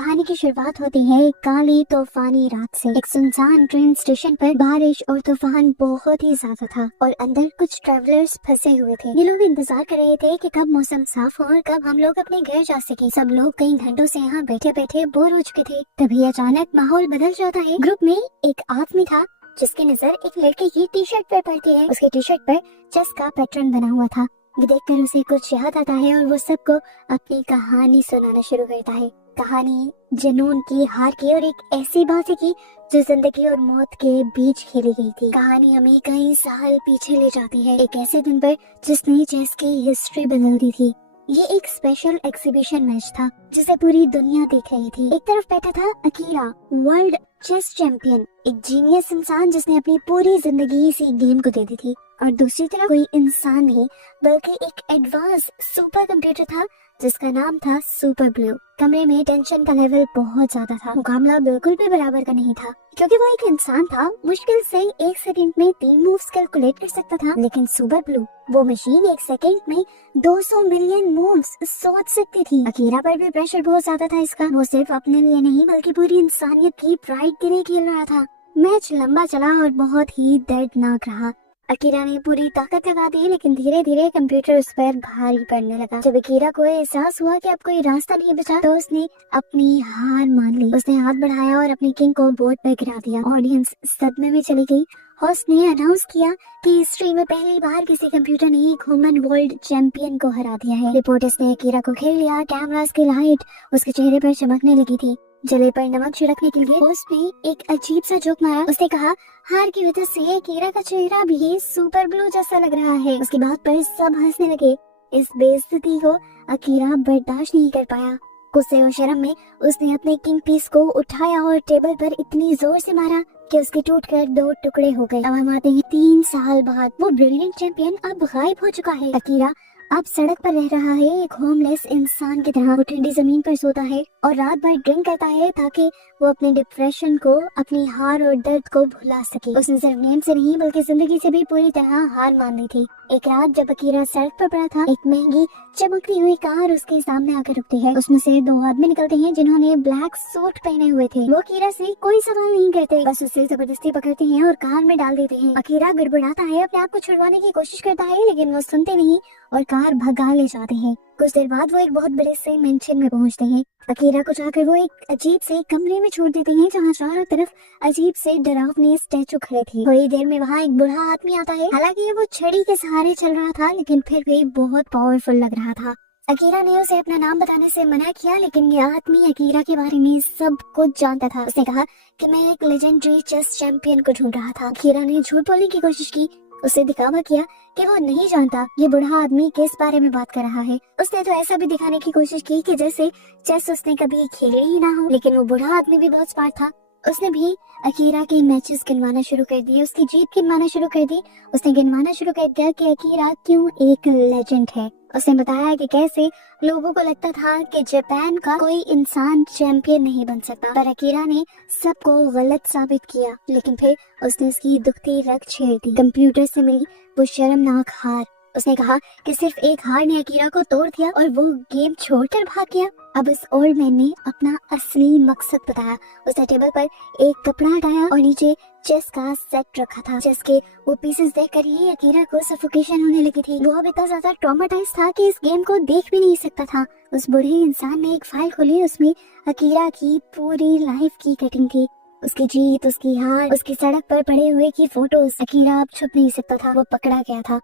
कहानी की शुरुआत होती है एक काली तूफानी रात से। एक सुनसान ट्रेन स्टेशन पर बारिश और तूफान बहुत ही ज्यादा था और अंदर कुछ ट्रैवलर्स फंसे हुए थे। ये लोग इंतजार कर रहे थे कि कब मौसम साफ हो और कब हम लोग अपने घर जा सके। सब लोग कई घंटों से यहाँ बैठे बैठे बोर हो चुके थे। तभी अचानक माहौल बदल जाता है। ग्रुप में एक आदमी था जिसकी नजर एक लड़के की टी शर्ट पर पड़ती है। उसकी टी शर्ट पर चेस का पैटर्न बना हुआ था। वो देखकर उसे कुछ याद आता है और वो सबको अपनी कहानी सुनाना शुरू करता है। कहानी जुनून की, हार की और एक ऐसी बात की जो जिंदगी और मौत के बीच खेली गई थी। कहानी हमें कई साल पीछे ले जाती है, एक ऐसे दिन पर जिसने चेस की हिस्ट्री बदल दी थी। ये एक स्पेशल एग्जीबिशन मैच था जिसे पूरी दुनिया देख रही थी। एक तरफ बैठा था अकीरा, वर्ल्ड चेस चैंपियन, एक जीनियस इंसान जिसने अपनी पूरी जिंदगी इसी गेम को दे दी थी। और दूसरी तरफ कोई इंसान नहीं बल्कि एक एडवांस सुपर कंप्यूटर था जिसका नाम था सुपर ब्लू। कमरे में टेंशन का लेवल बहुत ज्यादा था। मुकाबला बिल्कुल भी बराबर का नहीं था क्योंकि वो एक इंसान था। मुश्किल से 1 सेकंड में 3 मूव्स कैलकुलेट कर सकता था, लेकिन सुपर ब्लू वो मशीन 1 सेकंड में 200 मिलियन मूव्स सोच सकती थी। अकीरा पर भी प्रेशर बहुत ज्यादा था इसका। वो सिर्फ अपने लिए नहीं बल्कि पूरी इंसानियत की प्राइड के लिए खेल रहा था। मैच लंबा चला और बहुत ही दर्दनाक रहा। अकीरा ने पूरी ताकत लगा दी, लेकिन धीरे धीरे कंप्यूटर उस पर भारी पड़ने लगा। जब अकीरा को एहसास हुआ कि अब कोई रास्ता नहीं बचा तो उसने अपनी हार मान ली। उसने हाथ बढ़ाया और अपनी किंग को बोर्ड पर गिरा दिया। ऑडियंस सदमे में चली गई। होस्ट ने अनाउंस किया कि हिस्ट्री में पहली बार किसी कंप्यूटर ने एक ह्यूमन वर्ल्ड चैंपियन को हरा दिया है। रिपोर्टर्स ने अकीरा को घेर लिया। कैमरास की लाइट उसके चेहरे पर चमकने लगी थी। जले पर नमक छिड़कने के लिए होस्ट ने एक अजीब सा जोक मारा। उसने कहा, हार की वजह से अकीरा का चेहरा भी सुपर ब्लू जैसा लग रहा है। उसकी बात पर सब हंसने लगे। इस बेइज्जती को अकीरा बर्दाश्त नहीं कर पाया। गुस्से और शर्म में उसने अपने किंग पीस को उठाया और टेबल पर इतनी जोर से मारा कि उसके टूटकर 2 टुकड़े हो गए। अब हम आते हैं 3 साल बाद। वो ब्रिलियंट चैंपियन अब गायब हो चुका है। अकीरा अब सड़क पर रह रहा है, एक होमलेस इंसान की तरह। वो ठंडी जमीन पर सोता है और रात भर ड्रिंक करता है ताकि वो अपने डिप्रेशन को, अपनी हार और दर्द को भुला सके। उसने सिर्फ गेम से नहीं बल्कि जिंदगी से भी पूरी तरह हार मान ली थी। एक रात जब अकीरा सड़क पर पड़ा था, एक महंगी चमकती हुई कार उसके सामने आकर रुकती है। उसमें से 2 आदमी निकलते हैं जिन्होंने ब्लैक सूट पहने हुए थे। वो अकीरा से कोई सवाल नहीं करते, बस उसे जबरदस्ती पकड़ते हैं और कार में डाल देते हैं। अकीरा गड़बड़ाता है, अपने आप को छुड़वाने की कोशिश करता है, लेकिन वो सुनते नहीं और कार भगा ले जाते हैं। कुछ देर बाद वो एक बहुत बड़े से मेंशन में पहुंचते हैं। अकीरा को जाकर वो एक अजीब से कमरे में छोड़ देते हैं जहाँ चारों तरफ अजीब से डरावने स्टैचू खड़े थे। थोड़ी देर में वहाँ एक बूढ़ा आदमी आता है। हालांकि वो छड़ी के सहारे चल रहा था, लेकिन फिर भी बहुत पावरफुल लग रहा था। अकीरा ने उसे अपना नाम बताने से मना किया, लेकिन ये आदमी अकीरा के बारे में सब कुछ जानता था। उसने कहा कि मैं एक लेजेंडरी चेस चैंपियन को ढूंढ रहा था। अकीरा ने झूठ बोलने की कोशिश की। उसे दिखावा किया कि वो नहीं जानता ये बूढ़ा आदमी किस बारे में बात कर रहा है। उसने तो ऐसा भी दिखाने की कोशिश की कि जैसे चेस उसने कभी खेली ही ना हो। लेकिन वो बूढ़ा आदमी भी बहुत स्मार्ट था। उसने भी अकीरा के मैचेस गिनवाना शुरू कर दिए, उसकी जीत गिनवाना शुरू कर दी। उसने गिनवाना शुरू कर दिया कि अकीरा क्यों एक लेजेंड है। उसने बताया कि कैसे लोगों को लगता था कि जापान का कोई इंसान चैंपियन नहीं बन सकता, पर अकीरा ने सबको गलत साबित किया। लेकिन फिर उसने उसकी दुखती रग छेड़ दी। कंप्यूटर से मिली वो शर्मनाक हार। उसने कहा कि सिर्फ एक हार ने अकीरा को तोड़ दिया और वो गेम छोड़कर भाग गया। अब इस ओल्ड मैन ने अपना असली मकसद बताया। उसने टेबल पर एक कपड़ा हटाया और नीचे चेस का सेट रखा था। चेस के वो पीसेस देखकर ही अकीरा को सफोकेशन होने लगी थी। वो अब इतना ज्यादा ट्रॉमेटाइज था कि इस गेम को देख भी नहीं सकता था। उस बूढ़े इंसान ने एक फाइल खोली, उसमें अकीरा की पूरी लाइफ की कटिंग थी। उसकी जीत, उसकी हार, उसकी सड़क पर पड़े हुए की फोटोज। अकीरा अब छुप नहीं सकता था, वो पकड़ा गया था।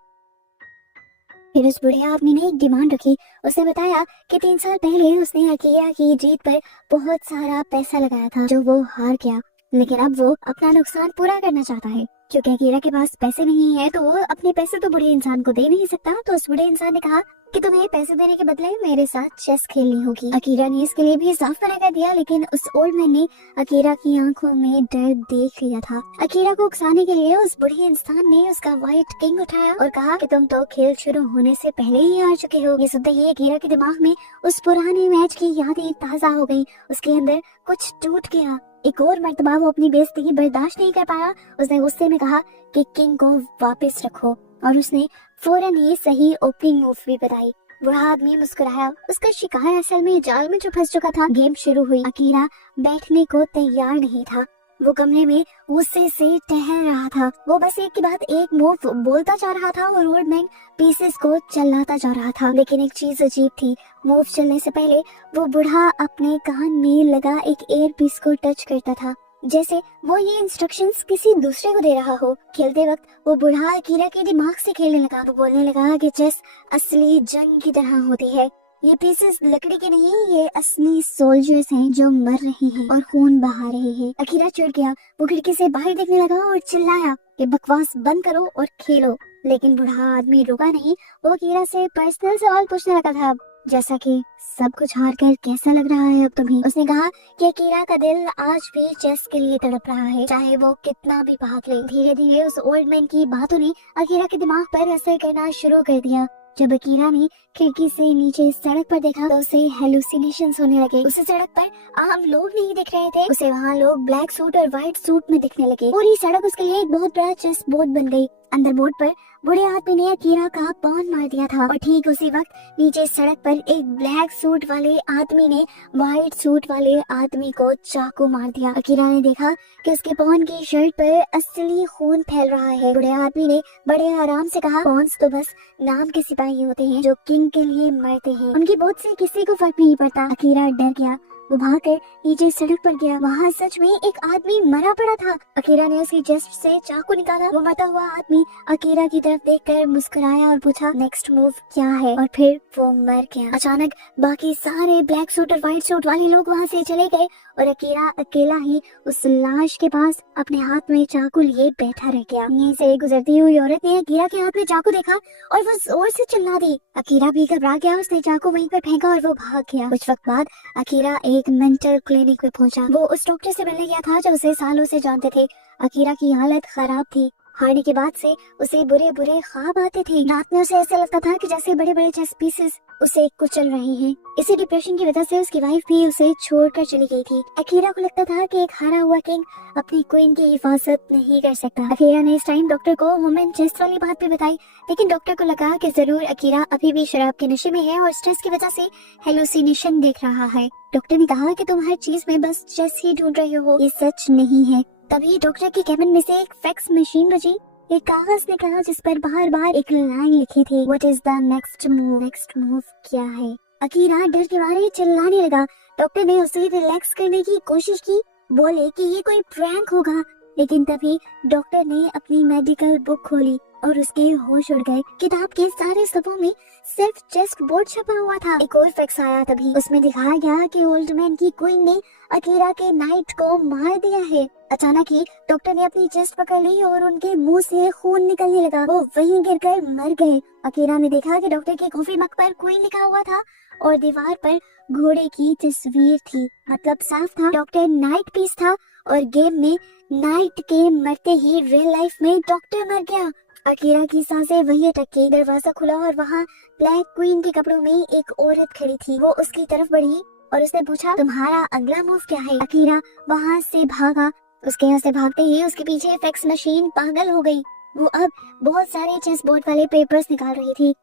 फिर उस बूढ़े आदमी ने एक डिमांड रखी। उसने बताया कि 3 साल पहले उसने अकीरा की जीत पर बहुत सारा पैसा लगाया था जो वो हार गया, लेकिन अब वो अपना नुकसान पूरा करना चाहता है। क्योंकि अकीरा के पास पैसे नहीं है तो वो अपने पैसे तो बूढ़े इंसान को दे नहीं सकता। तो उस बूढ़े इंसान ने कहा कि तुम्हें पैसे देने के बदले मेरे साथ चेस खेलनी होगी। अकीरा ने इसके लिए भी साफ मना कर दिया, लेकिन उस ओल्ड मैन ने अकीरा की आंखों में डर देख लिया था। अकीरा को उकसाने के लिए उस बूढ़े इंसान ने उसका व्हाइट किंग उठाया और कहा कि तुम तो खेल शुरू होने से पहले ही हार चुके हो। ये सुनते ही अकीरा के दिमाग में उस पुराने मैच की यादें ताजा हो गई। उसके अंदर कुछ टूट गया। एक और मर्तबा वो अपनी बेइज्जती बर्दाश्त नहीं कर पाया। उसने गुस्से में कहा कि किंग को वापस रखो और उसने फौरन ही सही ओपनिंग मूव भी बताई। बूढ़ा आदमी मुस्कुराया। उसका शिकार असल में जाल में जो फंस चुका था। गेम शुरू हुई। अकीरा बैठने को तैयार नहीं था। वो कमरे में गुस्से से टहल रहा था। वो बस एक के बाद एक मूव बोलता जा रहा था और ओल्ड मैन पीसेस को चलाता जा रहा था। लेकिन एक चीज अजीब थी। मूव चलने से पहले वो बूढ़ा अपने कान में लगा एक एयर पीस को टच करता था, जैसे वो ये इंस्ट्रक्शंस किसी दूसरे को दे रहा हो। खेलते वक्त वो बूढ़ा अकीरा के दिमाग से खेलने लगा। वो बोलने लगा कि चेस असली जंग की तरह होती है। ये पीसेस लकड़ी के नहीं, ये असली सोल्जर्स हैं जो मर रहे हैं और खून बहा रहे हैं। अकीरा चिढ़ गया। वो खिड़की से बाहर देखने लगा और चिल्लाया कि बकवास बंद करो और खेलो। लेकिन बूढ़ा आदमी रुका नहीं। वो अकीरा से पर्सनल सवाल पूछने लगा था, जैसा कि सब कुछ हार कर कैसा लग रहा है अब तुम्हें। उसने कहा कि अकीरा का दिल आज भी चेस के लिए तड़प रहा है, चाहे वो कितना भी भाग ले। धीरे धीरे उस ओल्ड मैन की बातों ने अकीरा के दिमाग पर असर करना शुरू कर दिया। जब अकीरा ने खिड़की से नीचे सड़क पर देखा तो उसे हेलुसिनेशंस होने लगे। उसे सड़क पर आम लोग नहीं दिख रहे थे, उसे वहाँ लोग ब्लैक सूट और व्हाइट सूट में दिखने लगे। पूरी सड़क उसके लिए एक बहुत बड़ा चेस बोर्ड बन गई। अंदर बोर्ड पर बूढ़े आदमी ने अकीरा का पॉन मार दिया था और ठीक उसी वक्त नीचे सड़क पर एक ब्लैक सूट वाले आदमी ने व्हाइट सूट वाले आदमी को चाकू मार दिया। अकीरा ने देखा कि उसके पॉन की शर्ट पर असली खून फैल रहा है। बूढ़े आदमी ने बड़े आराम से कहा, पॉन्स तो बस नाम के सिपाही होते हैं जो किंग के लिए मरते हैं, उनकी मौत से किसी को फर्क नहीं पड़ता। अकीरा डर गया। वो भागकर नीचे सड़क पर गया। वहाँ सच में एक आदमी मरा पड़ा था। अकीरा ने उसकी जेस्ट से चाकू निकाला। वो मरता हुआ आदमी अकीरा की तरफ देखकर मुस्कुराया और पूछा, नेक्स्ट मूव क्या है? और फिर वो मर गया। अचानक बाकी सारे ब्लैक सूट और व्हाइट सूट वाले लोग वहाँ से चले गए और अकीरा अकेला ही उस लाश के पास अपने हाथ में चाकू लिए बैठा रह गया। यहीं से गुजरती हुई औरत ने अकीरा के हाथ में चाकू देखा और वो जोर से चिल्ला दी। अकीरा भी घबरा गया। उसने चाकू वहीं पर फेंका और वो भाग गया। कुछ वक्त बाद अकीरा एक मेंटल क्लिनिक में पहुंचा। वो उस डॉक्टर से मिलने गया था जो उसे सालों से जानते थे। अकीरा की हालत खराब थी। हारने के बाद से उसे बुरे बुरे ख्वाब आते थे। रात में उसे ऐसा लगता था कि जैसे बड़े बड़े चेस पीसेस उसे कुचल रहे हैं। इसी डिप्रेशन की वजह से उसकी वाइफ भी उसे छोड़कर चली गई थी। अकीरा को लगता था कि एक हारा हुआ किंग अपनी क्वीन की हिफाजत नहीं कर सकता। अकीरा ने इस टाइम डॉक्टर को वुमेन चेस वाली बात भी बताई, लेकिन डॉक्टर को लगा कि जरूर अकीरा अभी भी शराब के नशे में है और स्ट्रेस की वजह से हेलुसिनेशन देख रहा है। डॉक्टर ने कहा कि तुम हर चीज में बस चेस ही ढूंढ रहे हो, ये सच नहीं है। तभी डॉक्टर के केबिन में से एक फैक्स मशीन बजी। एक कागज निकला जिस पर बार बार एक लाइन लिखी थी, what is the next move? Next move क्या है? अकीरा डर के मारे चिल्लाने लगा। डॉक्टर ने उसे रिलैक्स करने की कोशिश की, बोले कि ये कोई प्रैंक होगा, लेकिन तभी डॉक्टर ने अपनी मेडिकल बुक खोली और उसके होश उड़ गए। किताब के सारे सफ़ों में सिर्फ चेस्ट बोर्ड छपा हुआ था। एक और फैक्स आया तभी। उसमें दिखाया गया कि ओल्ड मैन की क्वीन ने अकीरा के नाइट को मार दिया है। अचानक ही डॉक्टर ने अपनी चेस्ट पकड़ ली और उनके मुंह से खून निकलने लगा। वो वहीं गिरकर मर गए। अकीरा ने देखा कि डॉक्टर के कॉफी मग पर क्वीन लिखा हुआ था और दीवार पर घोड़े की तस्वीर थी। मतलब साफ था डॉक्टर नाइट पीस था और गेम में नाइट के मरते ही रियल लाइफ में डॉक्टर मर गया। अकीरा की सांसें वही अटकी। दरवाजा खुला और वहाँ ब्लैक क्वीन के कपड़ों में एक औरत खड़ी थी। वो उसकी तरफ बढ़ी और उसने पूछा, तुम्हारा अगला मूव क्या है? अकीरा वहाँ से भागा। उसके यहाँ से भागते ही उसके पीछे फैक्स मशीन पागल हो गई। वो अब बहुत सारे चेस बोर्ड वाले पेपर्स निकाल रही थी।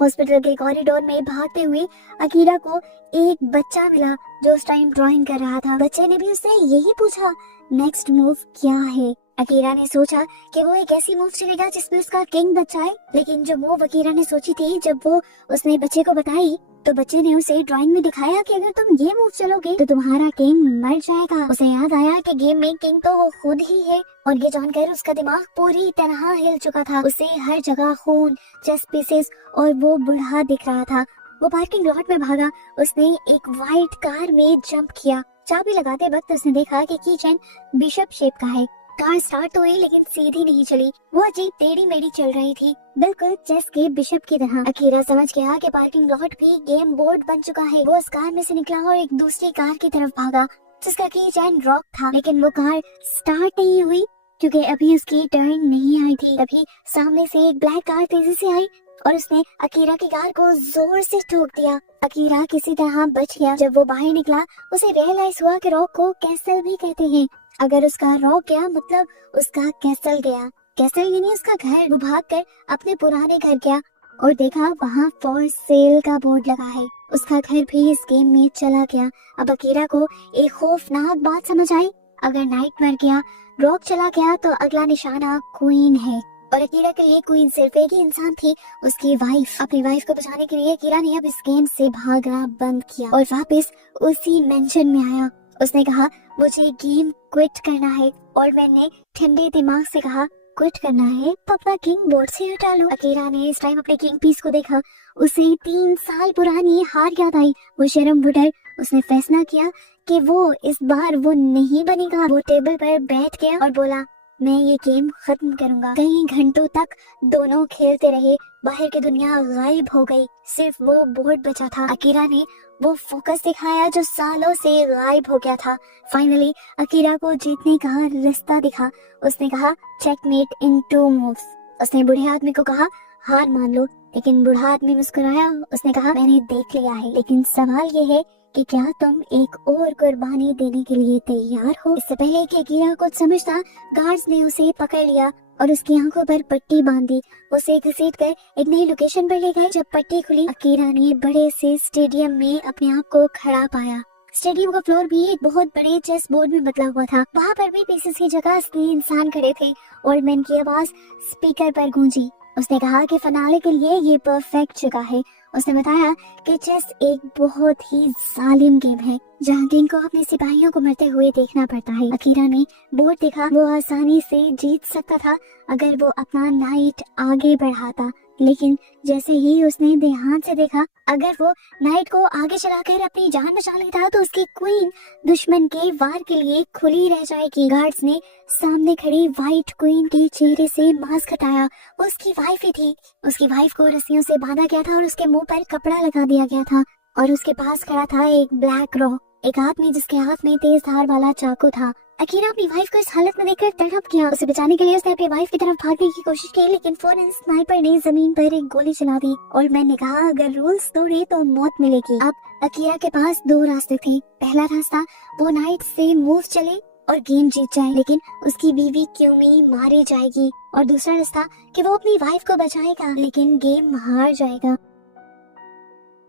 हॉस्पिटल के कॉरिडोर में भागते हुए अकीरा को एक बच्चा मिला जो उस टाइम ड्राइंग कर रहा था। बच्चे ने भी उससे यही पूछा, नेक्स्ट मूव क्या है? अकीरा ने सोचा कि वो एक ऐसी मूव चलेगा जिसमें उसका किंग बच जाए, लेकिन जो मूव अकीरा ने सोची थी जब वो उसने बच्चे को बताई तो बच्चे ने उसे ड्राइंग में दिखाया कि अगर तुम ये मूव चलोगे तो तुम्हारा किंग मर जाएगा। उसे याद आया कि गेम में किंग तो वो खुद ही है और ये जानकर उसका दिमाग पूरी तरह हिल चुका था। उसे हर जगह खून, चेस पीसेस और वो बूढ़ा दिख रहा था। वो पार्किंग लॉट में भागा। उसने एक व्हाइट कार में जंप किया। चाबी लगाते वक्त उसने देखा कि कीचेन बिशप शेप का है। कार स्टार्ट तो हुई लेकिन सीधी नहीं चली। वो अजीब टेढ़ी मेढ़ी चल रही थी, बिल्कुल चेस के बिशप की तरह। अकीरा समझ गया कि पार्किंग लॉट भी गेम बोर्ड बन चुका है। वो उस कार में से निकला और एक दूसरी कार की तरफ भागा जिसका की चैन रॉक था, लेकिन वो कार स्टार्ट नहीं हुई क्योंकि अभी उसकी टर्न नहीं आई थी। तभी सामने से एक ब्लैक कार तेजी से आई और उसने अकीरा की कार को जोर से ठोक दिया। अकीरा किसी तरह बच गया। जब वो बाहर निकला उसे रियलाइज हुआ कि रॉक को कैसल भी कहते हैं। अगर उसका रॉक गया मतलब उसका कैसल गया। कैसल यानी उसका घर। वो भागकर अपने पुराने घर गया और देखा वहाँ फॉर सेल का बोर्ड लगा है। उसका घर भी इस गेम में चला गया। अब अकीरा को एक खौफनाक बात समझ आई, अगर नाइट मर गया, रॉक चला गया तो अगला निशाना क्वीन है। और अकीरा के लिए क्वीन सिर्फ एक ही इंसान थी, उसकी वाइफ। अपनी वाइफ को बचाने के लिए अकीरा ने अब इस गेम से भागना बंद किया और वापस उसी मेंशन में आया। उसने कहा मुझे गेम क्विट करना है, और मैंने ठंडे दिमाग से कहा क्विट करना है तो अपना किंग बोर्ड से हटा लो। अकीरा ने इस टाइम अपने किंग पीस को देखा, उसे 3 साल पुरानी हार याद आई। वो शर्म बुडर, उसने फैसला किया कि वो इस बार वो नहीं बनेगा। वो टेबल पर बैठ गया और बोला मैं ये गेम खत्म करूंगा। कई घंटों तक दोनों खेलते रहे, बाहर की दुनिया गायब हो गई, सिर्फ वो बोर्ड बचा था। अकीरा ने वो फोकस दिखाया जो सालों से गायब हो गया था। फाइनली अकीरा को जीतने का रास्ता दिखा। उसने कहा चेकमेट इन 2 मूव्स। उसने बूढ़े आदमी को कहा हार मान लो, लेकिन बूढ़ा आदमी मुस्कुराया। उसने कहा मैंने देख लिया है, लेकिन सवाल ये है कि क्या तुम एक और कुर्बानी देने के लिए तैयार हो। इससे पहले कि अकीरा कुछ समझता, गार्ड्स ने उसे पकड़ लिया और उसकी आंखों पर पट्टी बांधी। उसे घसीट कर एक नई लोकेशन पर ले गए। जब पट्टी खुली, अकीरा ने बड़े से स्टेडियम में अपने आप को खड़ा पाया। स्टेडियम का फ्लोर भी एक बहुत बड़े चेस बोर्ड में बदला हुआ था। वहाँ पर भी पीसेस की जगह असली इंसान खड़े थे। ओल्ड मैन की आवाज स्पीकर पर गूंजी। उसने कहा कि फिनाले के लिए ये परफेक्ट जगह है। उसने बताया कि चेस एक बहुत ही जालिम गेम है, जहाँ किंग को अपने सिपाहियों को मरते हुए देखना पड़ता है। अकीरा ने बोर्ड देखा, वो आसानी से जीत सकता था अगर वो अपना नाइट आगे बढ़ाता, लेकिन जैसे ही उसने ध्यान से देखा, अगर वो नाइट को आगे चलाकर अपनी जान बचा लेता तो उसकी क्वीन दुश्मन के वार के लिए खुली रह जाएगी। गार्ड्स ने सामने खड़ी व्हाइट क्वीन के चेहरे से मास्क हटाया। उसकी वाइफ ही थी। उसकी वाइफ को रस्सियों से बांधा गया था और उसके मुंह पर कपड़ा लगा दिया गया था, और उसके पास खड़ा था एक ब्लैक रॉ, एक आदमी जिसके हाथ में तेज धार वाला चाकू था। अकीरा अपनी वाइफ को इस हालत में देखकर तड़प गया। उसे बचाने के लिए उसने अपनी वाइफ की तरफ भागने की कोशिश की, लेकिन फौरन स्नाइपर ने जमीन पर एक गोली चला दी। और मैंने कहा अगर रूल्स तोड़े तो मौत मिलेगी। अब अकीरा के पास 2 रास्ते थे। पहला रास्ता, वो नाइट से मूव चले और गेम जीत जाए, लेकिन उसकी बीवी क्यूमी मारी जाएगी। और दूसरा रास्ता कि वो अपनी वाइफ को बचाएगा, लेकिन गेम हार जाएगा।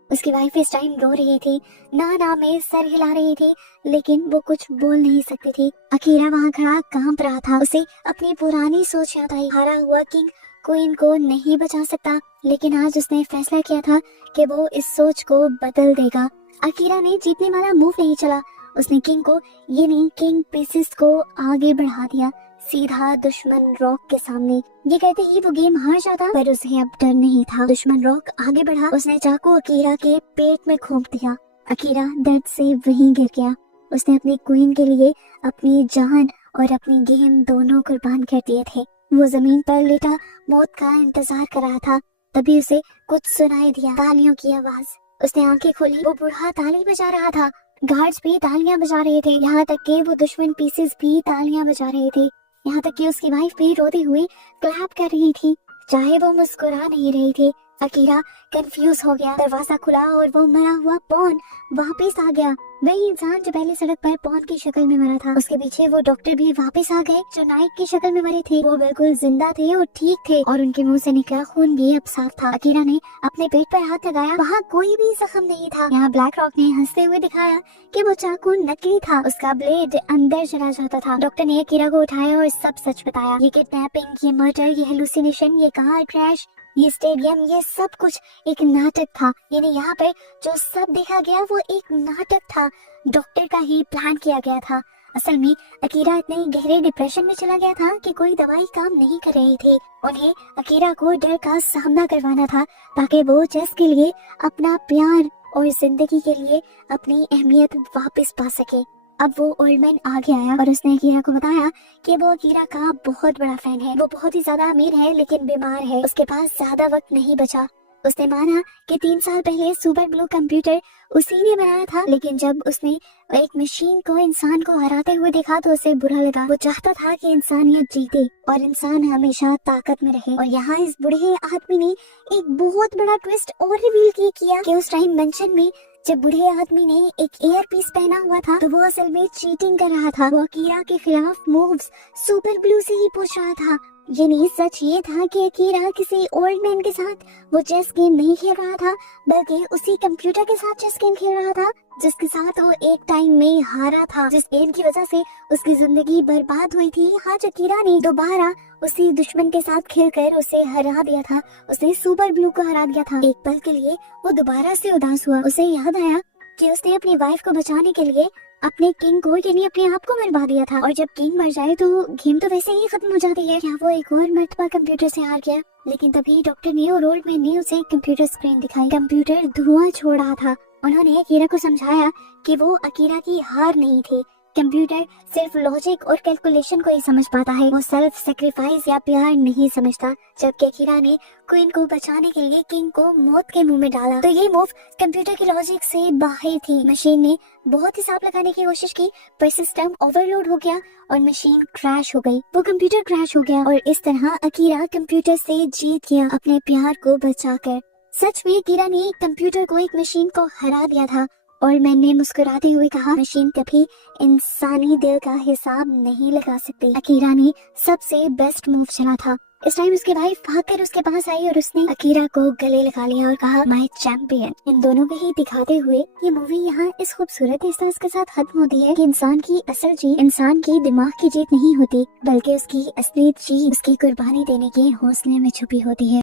उसकी वाइफ इस टाइम रो रही थी, ना में सर हिला रही थी, लेकिन वो कुछ बोल नहीं सकती थी। अकीरा वहाँ खड़ा कांप रहा था। उसे अपनी पुरानी सोच याद आई। हारा हुआ किंग क्वीन को नहीं बचा सकता, लेकिन आज उसने फैसला किया था कि वो इस सोच को बदल देगा। अकीरा ने जीतने वाला मूव नहीं चला। उसने किंग को, ये नहीं किंग पीसेस को आगे बढ़ा दिया, सीधा दुश्मन रॉक के सामने। ये कहते ही वो गेम हार जाता, पर उसे अब डर नहीं था। दुश्मन रॉक आगे बढ़ा। उसने चाकू अकीरा के पेट में घोंप दिया। अकीरा दर्द से वहीं गिर गया। उसने अपनी क्वीन के लिए अपनी जान और अपनी गेम दोनों कुर्बान कर दिए थे। वो जमीन पर लेटा मौत का इंतजार कर रहा था। तभी उसे कुछ सुनाई दिया, तालियों की आवाज। उसने आंखें खोली। वो बूढ़ा ताली बजा रहा था। गार्ड्स भी तालियां बजा रहे थे, यहाँ तक कि वो दुश्मन पीसेस भी तालियां बजा रहे थे। यहाँ तक कि उसकी वाइफ भी रोते हुए क्लैप कर रही थी, चाहे वो मुस्कुरा नहीं रही थी। अकीरा कंफ्यूज हो गया। दरवाजा खुला और वो मरा हुआ पॉन वापस आ गया। वही इंसान जो पहले सड़क पर पॉन की शक्ल में मरा था। उसके पीछे वो डॉक्टर भी वापस आ गए जो नाइट की शक्ल में मरे थे। वो बिल्कुल जिंदा थे और ठीक थे, और उनके मुंह से निकला खून भी अब साफ था। अकीरा ने अपने पेट पर हाथ लगाया, वहाँ कोई भी जख्म नहीं था। यहाँ ब्लैक रॉक ने हंसते हुए दिखाया कि वो चाकू नकली था, उसका ब्लेड अंदर चला जाता था। डॉक्टर ने अकीरा को उठाया और सब सच बताया। ये किडनैपिंग, ये मर्डर, ये हेलुसिनेशन, ये कार क्रैश, ये स्टेडियम, ये सब कुछ एक नाटक था। यानी यहाँ पर जो सब देखा गया वो एक नाटक था, डॉक्टर का ही प्लान किया गया था। असल में अकीरा इतने गहरे डिप्रेशन में चला गया था कि कोई दवाई काम नहीं कर रही थी। उन्हें अकीरा को डर का सामना करवाना था ताकि वो चेस के लिए अपना प्यार और जिंदगी के लिए अपनी अहमियत वापस पा सके। अब वो ओल्ड मैन आगे आया और उसने अकीरा को बताया कि वो अकीरा का बहुत बड़ा फैन है। वो बहुत ही ज्यादा अमीर है लेकिन बीमार है, उसके पास ज्यादा वक्त नहीं बचा। उसने माना कि 3 साल पहले सुपर ब्लू कंप्यूटर उसी ने बनाया था, लेकिन जब उसने एक मशीन को इंसान को हराते हुए देखा तो उसे बुरा लगा। वो चाहता था कि इंसानियत जीते और इंसान हमेशा ताकत में रहे। और यहाँ इस बूढ़े आदमी ने एक बहुत बड़ा ट्विस्ट और रिवील किया कि उस टाइम मेंशन में जब बूढ़े आदमी ने एक एयर पीस पहना हुआ था तो वो असल में चीटिंग कर रहा था। वो अकीरा के खिलाफ मूव्स सुपर ब्लू से ही पूछ रहा था। यानी सच ये था कि अकीरा किसी ओल्ड मैन के साथ वो चेस गेम नहीं खेल रहा था, बल्कि उसी कंप्यूटर के साथ चेस गेम खेल रहा था जिसके साथ वो एक टाइम में हारा था, जिस गेम की वजह से उसकी जिंदगी बर्बाद हुई थी। आज अकीरा ने दोबारा उसी दुश्मन के साथ खेलकर उसे हरा दिया था, उसे सुपर ब्लू को हरा दिया था। एक पल के लिए वो दोबारा से उदास हुआ। उसे याद आया कि उसने अपनी वाइफ को बचाने के लिए अपने किंग को यानी अपने आप को मरवा दिया था, और जब किंग मर जाए तो गेम तो वैसे ही खत्म हो जाती है। क्या वो एक और मर्तबा कंप्यूटर से हार गया? लेकिन तभी डॉक्टर ने और ओल्ड मैन ने उसे कंप्यूटर स्क्रीन दिखाई। कंप्यूटर धुआं छोड़ रहा था। उन्होंने अकीरा को समझाया कि वो अकीरा की हार नहीं थी। कंप्यूटर सिर्फ लॉजिक और कैलकुलेशन को ही समझ पाता है, वो सेल्फ सेक्रीफाइस या प्यार नहीं समझता। जबकि अकीरा ने क्वीन को बचाने के लिए किंग को मौत के मुंह में डाला, तो ये मूव कंप्यूटर की लॉजिक से बाहर थी। मशीन ने बहुत हिसाब लगाने की कोशिश की, पर सिस्टम ओवरलोड हो गया और मशीन क्रैश हो गई। वो कंप्यूटर क्रैश हो गया और इस तरह अकीरा कंप्यूटर से जीत गया, अपने प्यार को बचाकर। सच में अकीरा ने कंप्यूटर को एक मशीन को हरा दिया था। और मैंने मुस्कुराते हुए कहा, मशीन कभी इंसानी दिल का हिसाब नहीं लगा सकती। अकीरा ने सबसे बेस्ट मूव चला था। इस टाइम उसकी वाइफ भागकर उसके पास आई और उसने अकीरा को गले लगा लिया और कहा, माय चैंपियन। इन दोनों को ही दिखाते हुए ये मूवी यहाँ इस खूबसूरत एहसास के साथ खत्म होती है कि इंसान की असल जीत इंसान की दिमाग की जीत नहीं होती, बल्कि उसकी असली जीत उसकी कुर्बानी देने के हौसले में छुपी होती है।